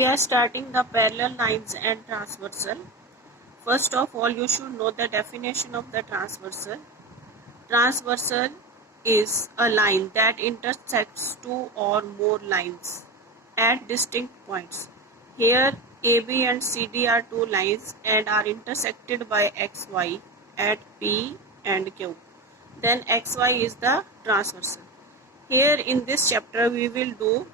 We are starting the parallel lines and transversal. First of all, you should know the definition of the transversal. Transversal is a line that intersects two or more lines at distinct points. Here, AB and CD are two lines and are intersected by XY at P and Q. Then XY is the transversal. Here in this chapter, we will do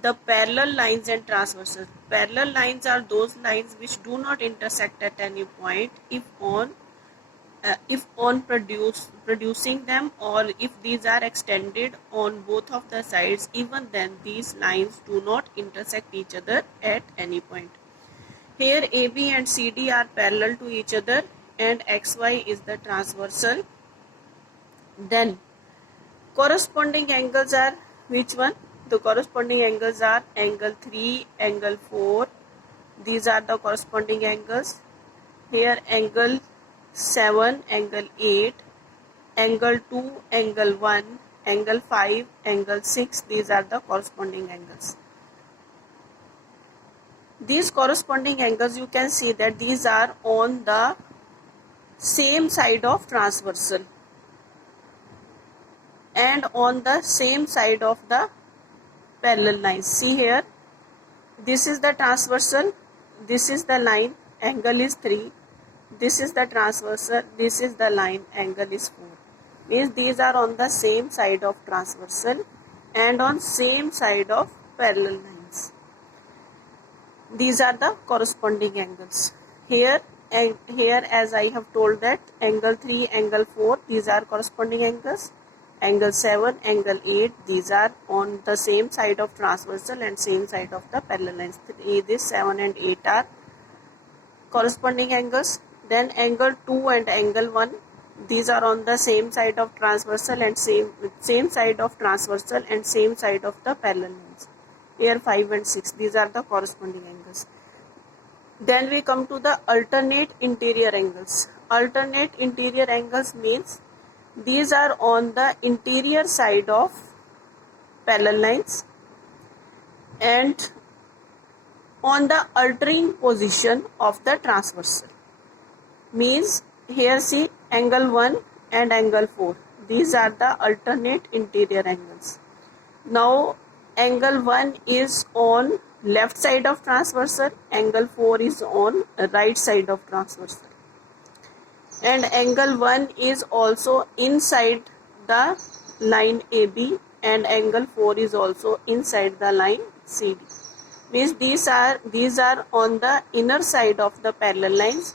the parallel lines and transversal. Parallel lines are those lines which do not intersect at any point if on producing them, or if these are extended on both of the sides. Even then these lines do not intersect each other at any point. Here AB and CD are parallel to each other and XY is the transversal. Then corresponding angles are which one? The corresponding angles are angle 3, angle 4. These are the corresponding angles. Here angle 7, angle 8, angle 2, angle 1, angle 5, angle 6. These are the corresponding angles. These corresponding angles, you can see that these are on the same side of transversal and on the same side of the parallel lines. See here, this is the transversal, this is the line, angle is 3. This is the transversal, this is the line, angle is 4. Means these are on the same side of transversal and on same side of parallel lines. These are the corresponding angles. Here as I have told that angle 3, angle 4, these are corresponding angles. Angle 7, angle 8, these are on the same side of transversal and same side of the parallel lines. This 7 and 8 are corresponding angles. Then angle 2 and angle 1, these are on the same side of transversal and same side of transversal and same side of the parallel lines. Here 5 and 6, these are the corresponding angles. Then we come to the alternate interior angles. Alternate interior angles means these are on the interior side of parallel lines and on the altering position of the transversal. Means here see angle 1 and angle 4. These are the alternate interior angles. Now angle 1 is on left side of transversal, angle 4 is on right side of transversal. And angle 1 is also inside the line AB and angle 4 is also inside the line CD. Means these are on the inner side of the parallel lines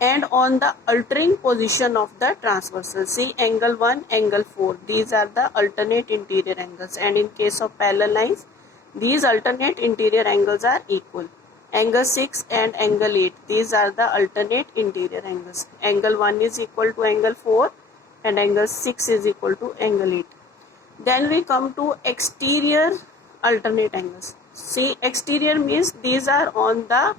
and on the altering position of the transversal. See angle 1, angle 4, these are the alternate interior angles, and in case of parallel lines these alternate interior angles are equal. Angle 6 and angle 8, these are the alternate interior angles. Angle 1 is equal to angle 4 and angle 6 is equal to angle 8. Then we come to exterior alternate angles. See exterior means these are on the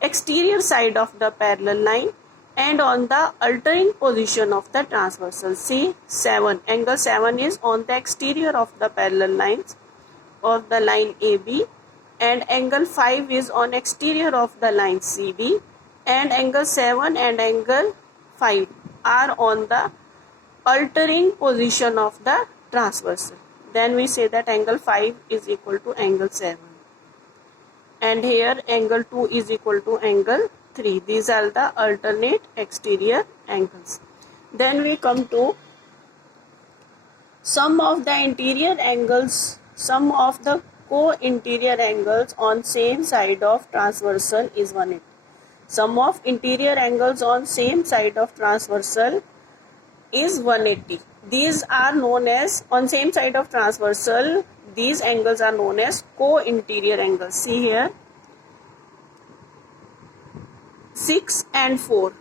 exterior side of the parallel line and on the altering position of the transversal. See 7, angle 7 is on the exterior of the parallel lines of the line AB, and angle 5 is on exterior of the line CD, and angle 7 and angle 5 are on the altering position of the transversal. Then we say that angle 5 is equal to angle 7 and here angle 2 is equal to angle 3. These are the alternate exterior angles. Then we come to sum of the interior angles. Sum of the co-interior angles on same side of transversal is 180. Sum of interior angles on same side of transversal is 180. These are known as, on same side of transversal, these angles are known as co-interior angles. See here 6 and 4.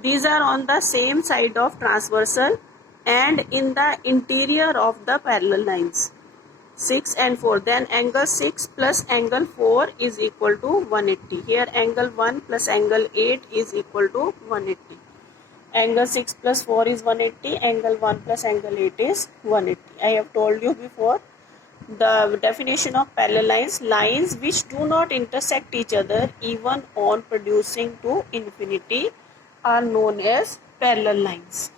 These are on the same side of transversal and in the interior of the parallel lines. 6 and 4. Then angle 6 plus angle 4 is equal to 180. Here angle 1 plus angle 8 is equal to 180. Angle 6 plus 4 is 180. Angle 1 plus angle 8 is 180. I have told you before The definition of parallel lines: lines which do not intersect each other even on producing to infinity are known as parallel lines.